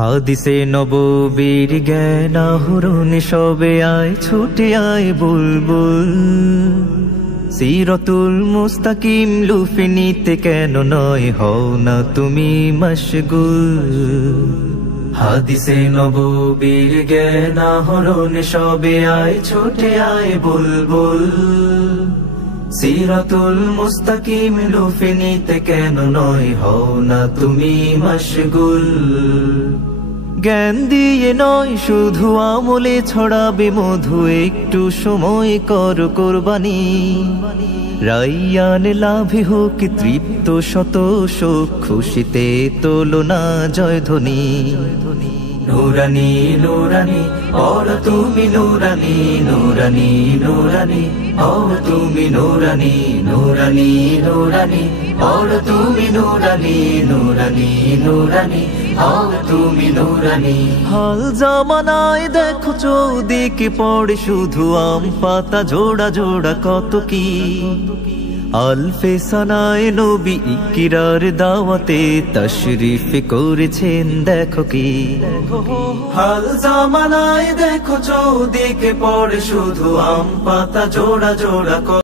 হাদিসে নববীর জ্ঞান আহরণ সবে আয় ছুটে আয় বুলবুল। সিরাতুল মুস্তাকিম লুফে নিতে কেন নয় হও না তুমি মশগুল। হাদিসে নববীর জ্ঞান আহরণ সবে আয় ছুটে আয় বুলবুল। সিরাতুল মুস্তাকিম লুফে নিতে কেন নয় হও না তুমি মশগুল। জ্ঞান দিয়ে নয় শুধু আমলে ছড়াবে মধু, একটু সময় কর কোরবানি। রাইয়ান লাভে হোক তৃপ্ত শত শোক, খুশিতে তোলো না জয়ধ্বনি। নুরানি নুরানি और তুমি নুরানি নুরানি নুরানি और তুমি নুরানি নুরানি নুরানি और তুমি নুরানি নুরানি নুরানি और তুমি নুরানি। হাল জামানায় দেখো চৌদিকে পড়ে শুধু আম পাতা জোড়া জোড়া কত কি। আলফে সানায় নবী ইকরার দাওয়াতে তশরিফ করেছেন দেখো কি। হাল জামানায় দেখো চৌদিকে পড়ে শুধু আম পাতা জোড়া জোড়া।